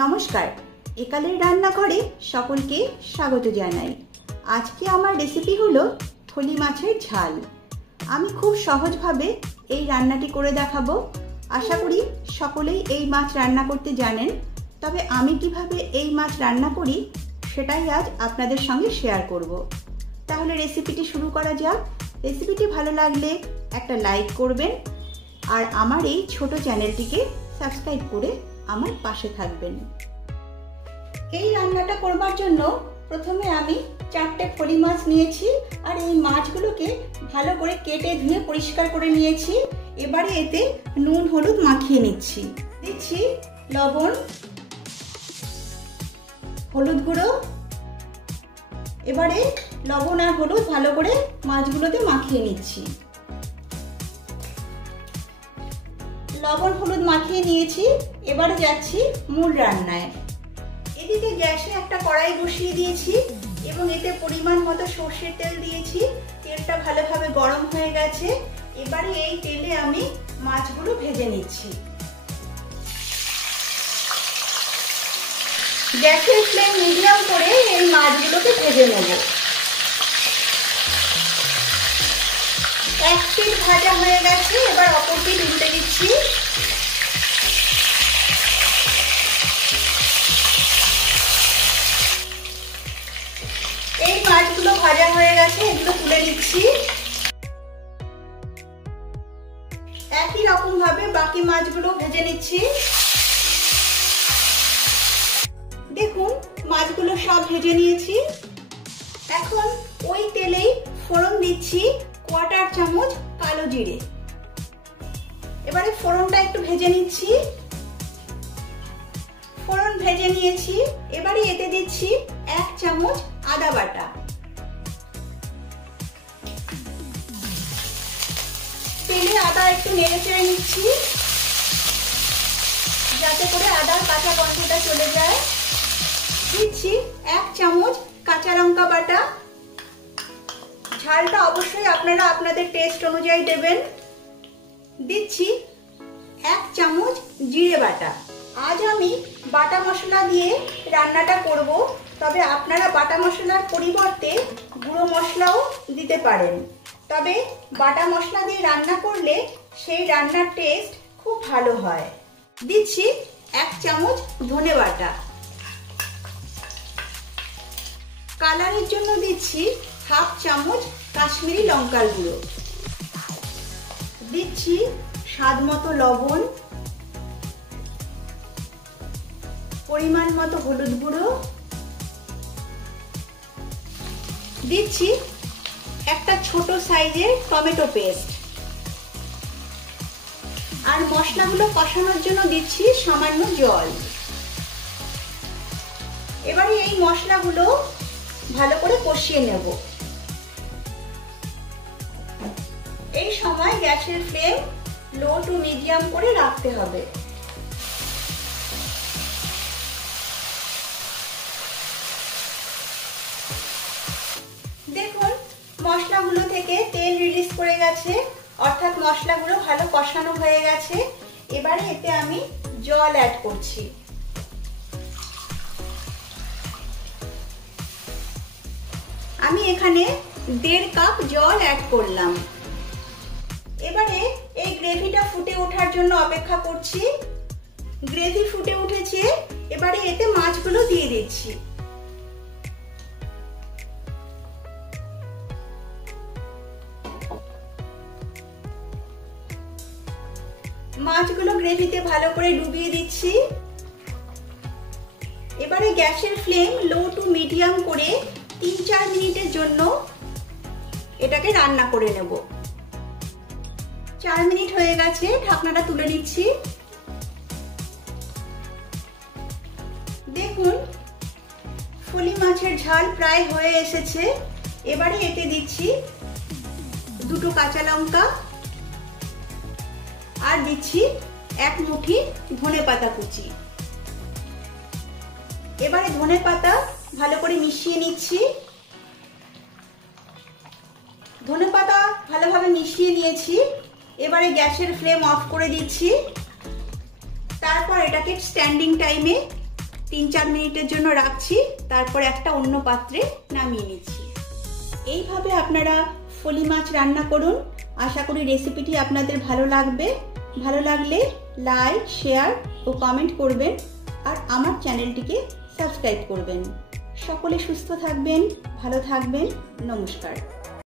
নমস্কার, একালের রান্নাঘরে সকলকে স্বাগত জানাই। আজকে আমার রেসিপি হলো থলি মাছের ঝাল। আমি খুব সহজভাবে এই রান্নাটি করে দেখাবো। আশা করি সকলেই এই মাছ রান্না করতে জানেন, তবে আমি কিভাবে এই মাছ রান্না করি সেটাই আজ আপনাদের সঙ্গে শেয়ার করব। তাহলে রেসিপিটি শুরু করা যাক। রেসিপিটি ভালো লাগলে একটা লাইক করবেন আর আমার এই ছোট চ্যানেলটিকে সাবস্ক্রাইব করে আমার পাশে থাকবেন। এই রান্নাটা করবার জন্য প্রথমে আমি 4টে ফলি মাছ নিয়েছি আর এই মাছগুলোকে ভালো করে কেটে ধুয়ে পরিষ্কার করে নিয়েছি। এবারে এতে নুন হলুদ মাখিয়ে নিচ্ছি। দিচ্ছি লবণ, হলুদ গুঁড়ো। এবারে লবণ আর হলুদ ভালো করে মাছগুলোতে মাখিয়ে নিচ্ছি। লবণ হলুদ মাখিয়ে নিয়েছি, এবারে যাচ্ছি মূল রান্নায়। এদিকে গ্যাসে একটা কড়াই বসিয়ে দিয়েছি এবং এতে পরিমাণ মতো সর্ষের তেল দিয়েছি। তেলটা ভালোভাবে গরম হয়ে গেছে। এবারে এই তেলে আমি মাছগুলো ভেজে নিচ্ছি। গ্যাসের ফ্লেম মিডিয়াম করে এই মাছগুলোকে ভেজে নেব। এক পিঠ ভাজা হয়ে গেছে, এবার অপর পিঠ উল্টে দিচ্ছি। এই মাছগুলো ভাজা হয়ে গেছে, এগুলো তুলে নিচ্ছি। একই রকম ভাবে বাকি মাছগুলো ভেজে নিচ্ছি। দেখুন মাছগুলো সব ভেজে নিয়েছি। এখন ওই তেলেই ফোড়ন দিচ্ছি 1/4 চামচ কালো জিরে। এবারে ফোড়নটা একটু ভেজে নিচ্ছি। ফোড়ন ভেজে নিয়েছি, এবারে এতে দিচ্ছি 1 চামচ আদা বাটা। তেলে আদা একটু নেড়ে চেড়ে নিচ্ছি যাতে করে আদার কাঁচা গন্ধটা চলে যায়। দিচ্ছি 1 চামচ কাঁচা লঙ্কা বাটা। ঝালটা অবশ্যই আপনারা আপনাদের টেস্ট অনুযায়ী দেবেন। দিচ্ছি 1 চামচ জিরে বাটা। আজ আমি বাটা মশলা দিয়ে রান্নাটা করব, তবে আপনারা বাটা মশলার পরিবর্তে গুঁড়ো মশলাও দিতে পারেন। তবে বাটা মশলা দিয়ে রান্না করলে সেই রান্নার টেস্ট খুব ভালো হয়। দিচ্ছি 1 চামচ ধনে বাটা। কালারের জন্য দিচ্ছি 1/2 চামচ কাশ্মীরি লঙ্কার গুঁড়ো। দিচ্ছি স্বাদ মতো লবণ, পরিমাণ মতো হলুদ গুঁড়ো। দিচ্ছি একটা ছোট সাইজের টমেটো পেস্ট। আর মশলাগুলো কষানোর জন্য দিচ্ছি সামান্য জল। এবারে এই মশলাগুলো ভালো করে কষিয়ে নেব। এই সময় গ্যাসের ফ্লেম লো টু মিডিয়াম করে রাখতে হবে। দেখুন মশলাগুলো থেকে তেল রিলিজ করে গেছে, অর্থাৎ মশলাগুলো ভালো কষানো হয়ে গেছে। এবারে এতে আমি জল অ্যাড করছি। আমি এখানে 1.5 কাপ জল অ্যাড করলাম। এবারে এই গ্রেভিটা ফুটে ওঠার জন্য অপেক্ষা করছি। গ্রেভি ফুটে উঠেছে, এবারে এতে মাছগুলো দিয়ে দিচ্ছি। মাছগুলো গ্রেভিতে ভালো করে ডুবিয়ে দিচ্ছি। এবারে গ্যাসের ফ্লেম লো টু মিডিয়াম করে 3-4 মিনিটের জন্য এটাকে রান্না করে নেব। 4 মিনিট হয়ে গেছে, ঢাকনাটা তুলে নিচ্ছি। দেখুন ফলি মাছের ঝাল প্রায় হয়ে এসেছে। এবারে এতে দিচ্ছি 2টো কাঁচা লঙ্কা আর দিচ্ছি 1 মুঠি ধনেপাতা কুচি। এবারে ধনেপাতা ভালো করে মিশিয়ে নিচ্ছি। ধনেপাতা ভালোভাবে মিশিয়ে নিয়েছি। এবারে গ্যাসের ফ্লেম অফ করে দিচ্ছি। তারপর এটাকে স্ট্যান্ডিং টাইমে 3-4 মিনিটের জন্য রাখছি, তারপর একটা অন্য পাত্রে নামিয়ে নিচ্ছি। এইভাবে আপনারা ফলি মাছ রান্না করুন। আশা করি রেসিপিটি আপনাদের ভালো লাগবে। ভালো লাগলে লাইক, শেয়ার ও কমেন্ট করবেন আর আমার চ্যানেলটিকে সাবস্ক্রাইব করবেন। সকলে সুস্থ থাকবেন, ভালো থাকবেন। নমস্কার।